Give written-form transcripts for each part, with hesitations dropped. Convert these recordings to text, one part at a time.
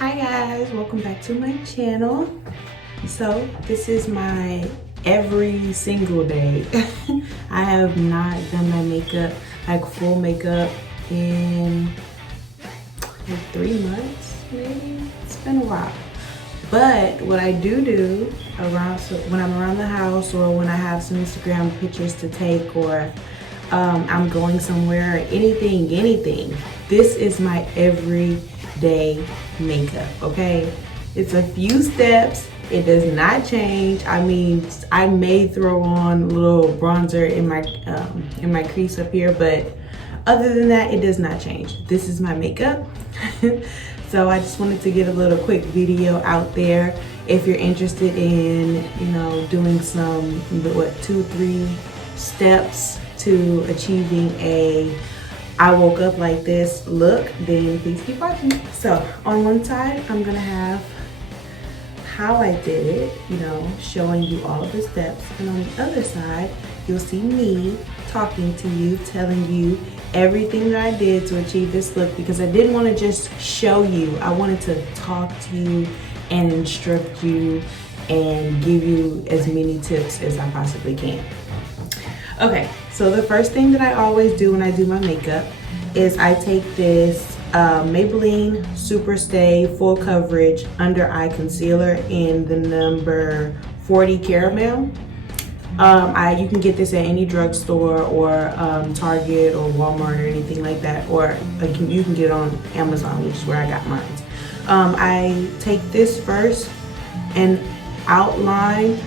Hi guys, welcome back to my channel. So this is my every single day. I have not done my makeup, like full makeup, in like 3 months maybe. It's been a while. But what I do around, so when I'm around the house or when I have some Instagram pictures to take, or I'm going somewhere, or anything, this is my everyday makeup. Okay, it's a few steps. It does not change. I mean, I may throw on a little bronzer in my crease up here, but other than that, it does not change. This is my makeup. So I just wanted to get a little quick video out there. If you're interested in, doing some 2-3 steps to achieving a I woke up like this look, then please keep watching. So on one side, I'm gonna have how I did it, showing you all of the steps. And on the other side, you'll see me talking to you, telling you everything that I did to achieve this look, because I didn't want to just show you. I wanted to talk to you and instruct you and give you as many tips as I possibly can. Okay, so the first thing that I always do when I do my makeup is I take this Maybelline Super Stay Full Coverage Under Eye Concealer in the number 40 Caramel. You can get this at any drugstore or Target or Walmart or anything like that, or you can get it on Amazon, which is where I got mine. I take this first and outline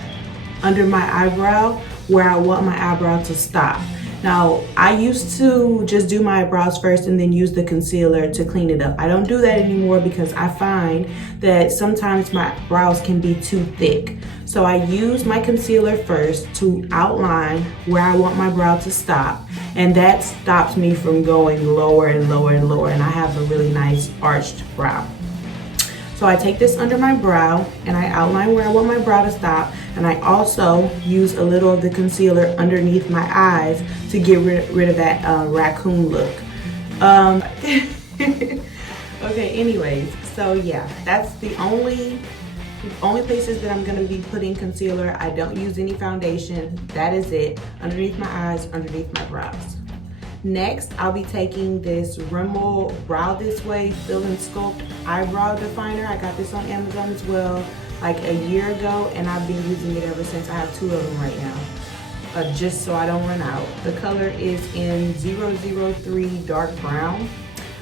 under my eyebrow where I want my eyebrow to stop. Now, I used to just do my eyebrows first and then use the concealer to clean it up. I don't do that anymore because I find that sometimes my brows can be too thick. So I use my concealer first to outline where I want my brow to stop, and that stops me from going lower and lower and lower, and I have a really nice arched brow. So I take this under my brow and I outline where I want my brow to stop, and I also use a little of the concealer underneath my eyes to get rid of that raccoon look. Okay, anyways, so yeah, that's the only places that I'm gonna be putting concealer. I don't use any foundation. That is it, underneath my eyes, underneath my brows. Next, I'll be taking this Rimmel Brow This Way Fill and Sculpt Eyebrow Definer. I got this on Amazon as well, like a year ago, and I've been using it ever since. I have 2 of them right now, just so I don't run out. The color is in 003 Dark Brown.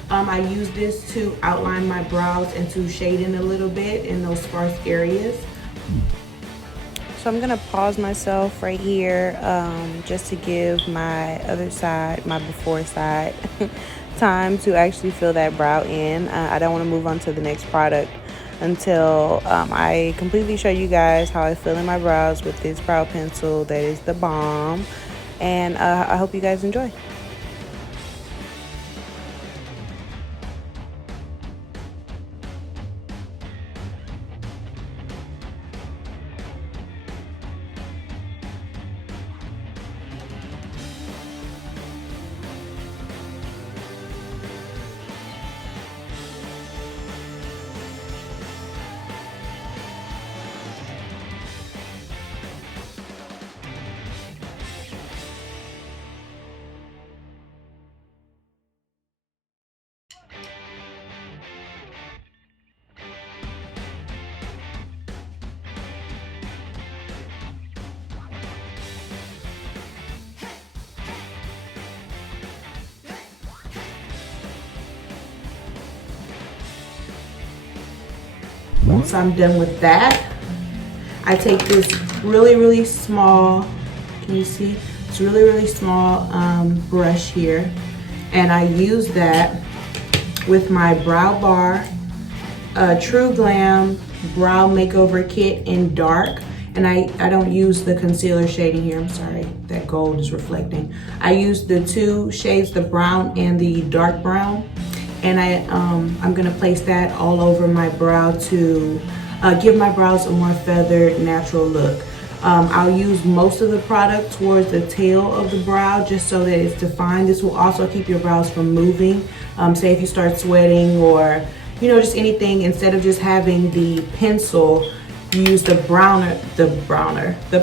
I use this to outline my brows and to shade in a little bit in those sparse areas. So I'm gonna pause myself right here just to give my other side, my before side, time to actually fill that brow in. I don't wanna move on to the next product until I completely show you guys how I fill in my brows with this brow pencil that is the bomb. And I hope you guys enjoy. Once I'm done with that, I take this really small, can you see? It's really small brush here, and I use that with my Brow Bar True Glam Brow Makeover Kit in dark. And I don't use the concealer shading here. I'm sorry, that gold is reflecting. I use the 2 shades, the brown and the dark brown. And I'm gonna place that all over my brow to give my brows a more feathered, natural look. I'll use most of the product towards the tail of the brow just so that it's defined. This will also keep your brows from moving. Say if you start sweating or you know, just anything, instead of just having the pencil, you use the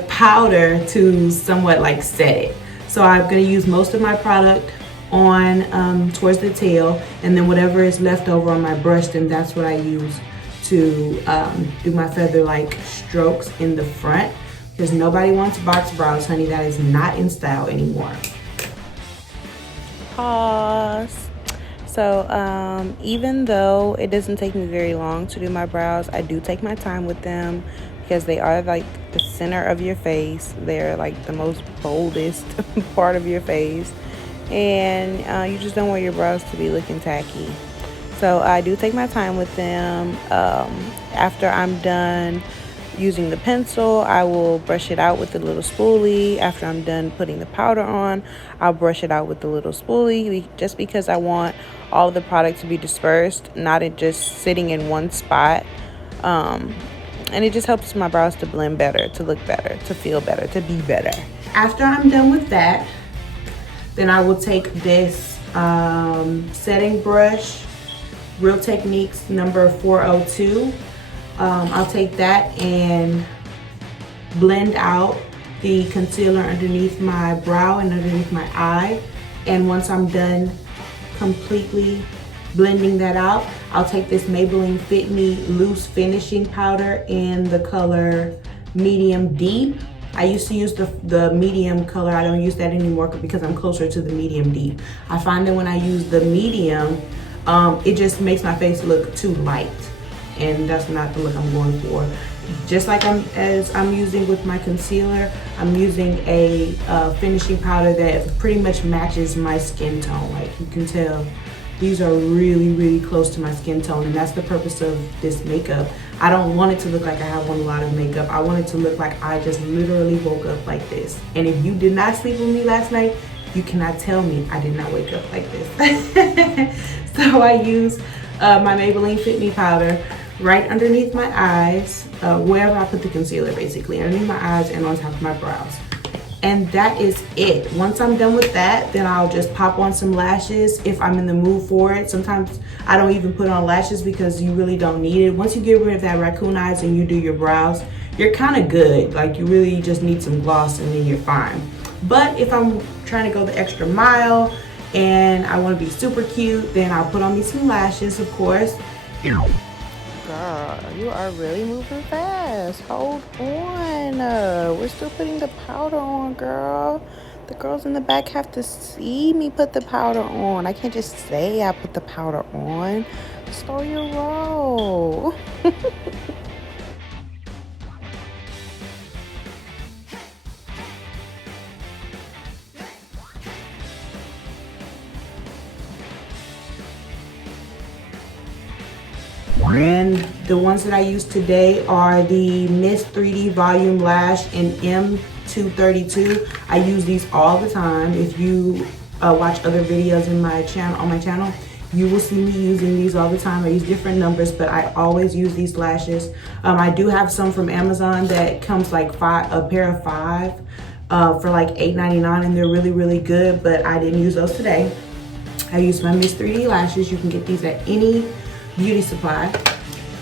powder to somewhat like set it. So I'm gonna use most of my product on towards the tail, and then whatever is left over on my brush, then that's what I use to do my feather like strokes in the front, because nobody wants box brows, honey. That is not in style anymore. Pause. So even though it doesn't take me very long to do my brows, I do take my time with them because they are like the center of your face. They're like the most boldest part of your face, and you just don't want your brows to be looking tacky. So I do take my time with them. After I'm done using the pencil, I will brush it out with the little spoolie. After I'm done putting the powder on, I'll brush it out with the little spoolie, just because I want all of the product to be dispersed, not it just sitting in one spot. And it just helps my brows to blend better, to look better, to feel better, to be better. After I'm done with that, then I will take this setting brush, Real Techniques number 402. I'll take that and blend out the concealer underneath my brow and underneath my eye. And once I'm done completely blending that out, I'll take this Maybelline Fit Me Loose Finishing Powder in the color Medium Deep. I used to use the medium color. I don't use that anymore because I'm closer to the medium deep. I find that when I use the medium, it just makes my face look too light, and that's not the look I'm going for. Just like as I'm using with my concealer, I'm using a finishing powder that pretty much matches my skin tone. Like you can tell, these are really, really close to my skin tone, and that's the purpose of this makeup. I don't want it to look like I have on a lot of makeup. I want it to look like I just literally woke up like this. And if you did not sleep with me last night, you cannot tell me I did not wake up like this. So I use my Maybelline Fit Me powder right underneath my eyes, wherever I put the concealer, basically, underneath my eyes and on top of my brows. And that is it. Once I'm done with that, then I'll just pop on some lashes if I'm in the mood for it. Sometimes I don't even put on lashes because you really don't need it. Once you get rid of that raccoon eyes and you do your brows, you're kind of good. Like you really just need some gloss and then you're fine. But if I'm trying to go the extra mile and I want to be super cute, then I'll put on me some lashes, of course. Girl, you are really moving fast. Hold on. We're still putting the powder on, girl. The girls in the back have to see me put the powder on. I can't just say I put the powder on. Slow your roll. And the ones that I use today are the Miss 3D Volume Lash in M232. I use these all the time. If you watch other videos on my channel, you will see me using these all the time. I use different numbers, but I always use these lashes. I do have some from Amazon that comes like a pair of 5 for like $8.99, and they're really, really good, but I didn't use those today. I use my Miss 3D lashes. You can get these at any beauty supply.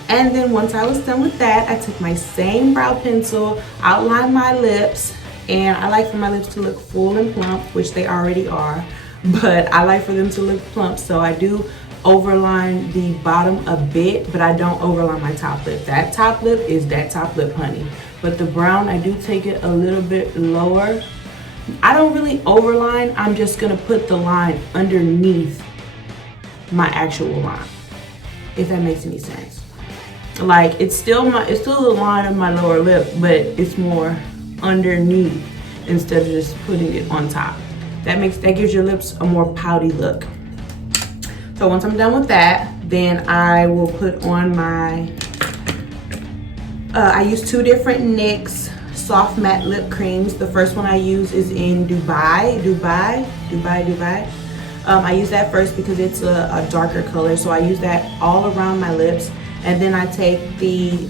And then once I was done with that, I took my same brow pencil, outlined my lips, and I like for my lips to look full and plump, which they already are, but I like for them to look plump, so I do overline the bottom a bit, but I don't overline my top lip. That top lip is that top lip, honey. But the brown, I do take it a little bit lower. I don't really overline. I'm just gonna put the line underneath my actual line, if that makes any sense. Like it's still the line of my lower lip, but it's more underneath instead of just putting it on top. That gives your lips a more pouty look. So once I'm done with that, then I will put on my I use 2 different NYX soft matte lip creams. The first one I use is in Dubai. I use that first because it's a darker color, so I use that all around my lips, and then I take the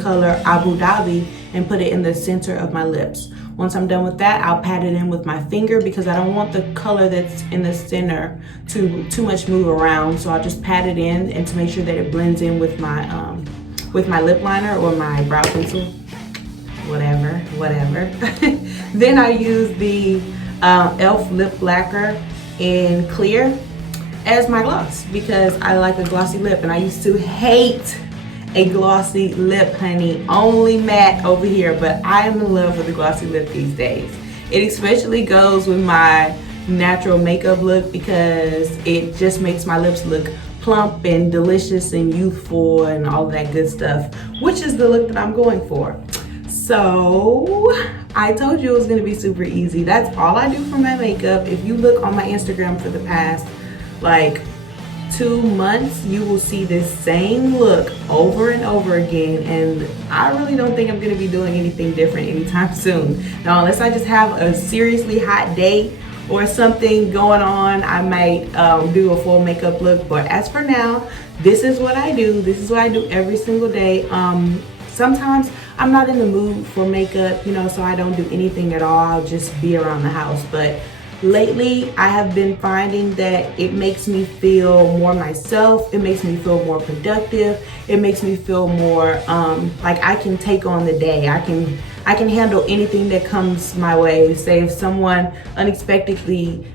color Abu Dhabi and put it in the center of my lips. Once I'm done with that, I'll pat it in with my finger because I don't want the color that's in the center to too much move around. So I'll just pat it in and to make sure that it blends in with my lip liner or my brow pencil, whatever. Then I use the e.l.f. lip lacquer in clear as my gloss because I like a glossy lip, and I used to hate a glossy lip, honey. Only matte over here, but I am in love with the glossy lip these days. It especially goes with my natural makeup look because it just makes my lips look plump and delicious and youthful and all of that good stuff, which is the look that I'm going for. So I told you it was gonna be super easy. That's all I do for my makeup. If you look on my Instagram for the past like 2 months, you will see this same look over and over again, and I really don't think I'm gonna be doing anything different anytime soon. Now, unless I just have a seriously hot date or something going on, I might do a full makeup look, but as for now, this is what I do. This is what I do every single day. Sometimes I'm not in the mood for makeup, you know, so I don't do anything at all. I'll just be around the house. But lately, I have been finding that it makes me feel more myself. It makes me feel more productive. It makes me feel more like I can take on the day. I can handle anything that comes my way. Say if someone unexpectedly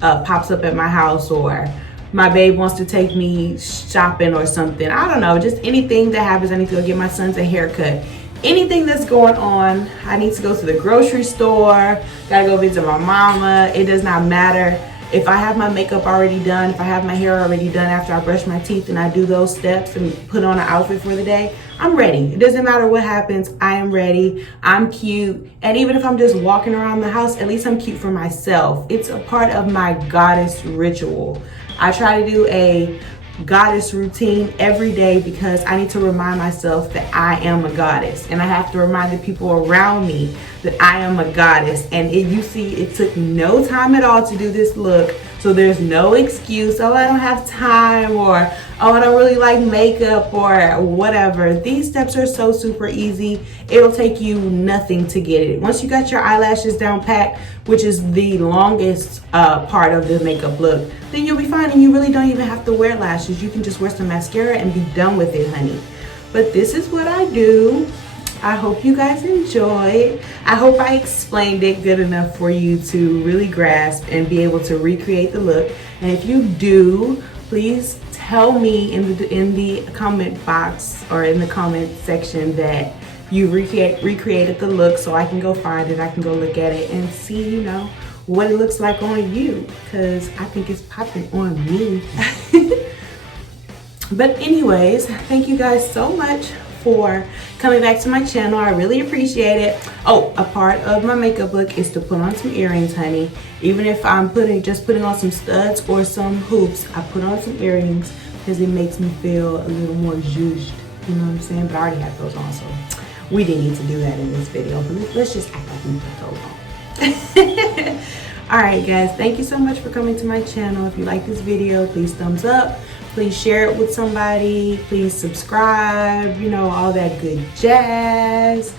pops up at my house, or my babe wants to take me shopping or something. I don't know, just anything that happens. I need to go get my son's a haircut. Anything that's going on, I need to go to the grocery store, gotta go visit my mama. It does not matter. If I have my makeup already done, if I have my hair already done after I brush my teeth and I do those steps and put on an outfit for the day, I'm ready. It doesn't matter what happens, I am ready. I'm cute. And even if I'm just walking around the house, at least I'm cute for myself. It's a part of my goddess ritual. I try to do a goddess routine every day because I need to remind myself that I am a goddess, and I have to remind the people around me that I am a goddess. And you see, it took no time at all to do this look, so there's no excuse, oh I don't have time, or oh I don't really like makeup, or whatever. These steps are so super easy. It'll take you nothing to get it. Once you got your eyelashes down packed, which is the longest part of the makeup look, then you'll be fine, and you really don't even have to wear lashes. You can just wear some mascara and be done with it, honey. But this is what I do. I hope you guys enjoyed. I hope I explained it good enough for you to really grasp and be able to recreate the look. And if you do, please tell me in the comment box or in the comment section that you recreated the look, so I can go find it. I can go look at it and see, you know, what it looks like on you, because I think it's popping on me. But anyways, thank you guys so much for coming back to my channel. I really appreciate it. Oh, a part of my makeup look is to put on some earrings, honey. Even if I'm just putting on some studs or some hoops, I put on some earrings because it makes me feel a little more zhuzhed. You know what I'm saying? But I already have those on, so we didn't need to do that in this video. But let's just act like we put those on. Alright guys, thank you so much for coming to my channel. If you like this video, please thumbs up. Please share it with somebody. Please subscribe, you know, all that good jazz.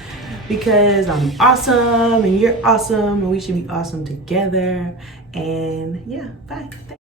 Because I'm awesome and you're awesome and we should be awesome together. And yeah, bye.